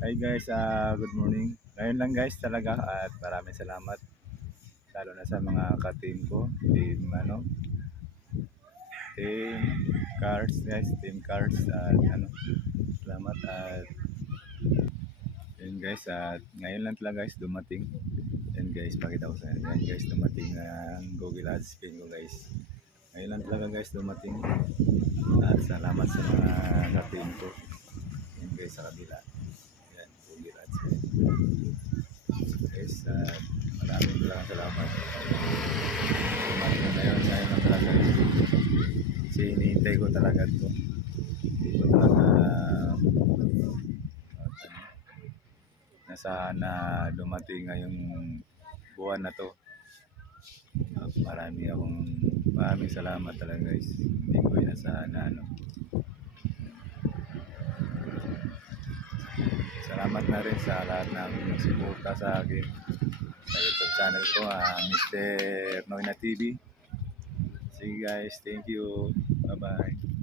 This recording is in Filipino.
Hi guys, good morning. Ngayon lang guys talaga at maraming salamat lalo na sa mga ka-team ko, team cars guys, team cars at salamat at yun guys at ngayon lang talaga guys dumating. Yan guys, pakita ko sa inyo. Yan guys, dumating ang Google Ads pin ko guys. Ngayon lang talaga guys dumating at salamat sa mga ka-team ko. Yan guys sa kabila. Yan, Google Ads guys at maraming salamat. Ngayon lang talaga. Kasi hinihintay ko talaga ito. Hindi ko talaga nasahan na dumating ngayong buwan na to. Maraming salamat talaga guys. Hindi ko inasahan na Salamat na rin sa lahat ng suporta sa akin sa YouTube channel ko, Mr. Noina TV. See you guys. Thank you. Bye bye.